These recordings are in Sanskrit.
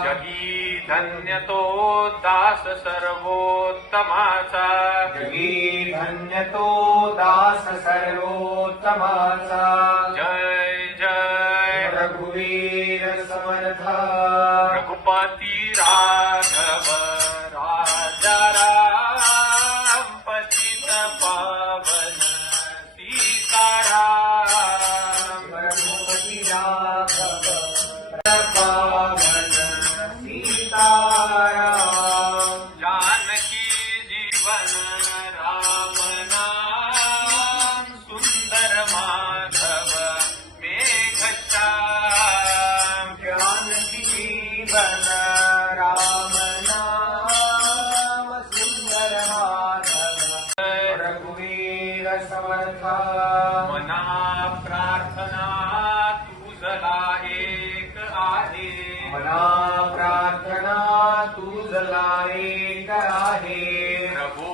जगी धन्य तो दास सर्वोत्तमाचा जगी धन्य तो दास सर्वोत्तमाचा जय जय। रघुवीर समर्था। जीवन राम नाम सुंदर माधव रघुवीर समर्था मना प्रार्थना तुझला एक आहे मना प्रार्थना तुझला एक आहे। प्रभू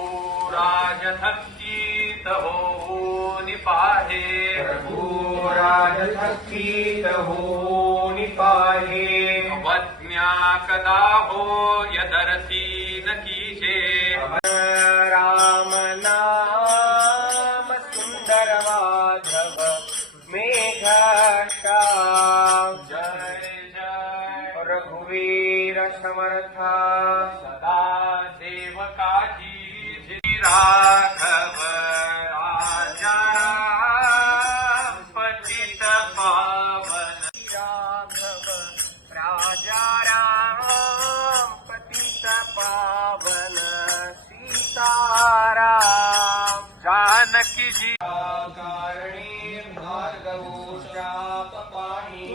राजथकीत होऊन पाहे प्रभू पाहे अवज्ञा कदा हो यदरती न कीजे। राम नाम सुंदर माधव मेघश्याम जय जय रघुवीर समर्था सदा देवकाजी श्री कीजिए भार्गवो पानी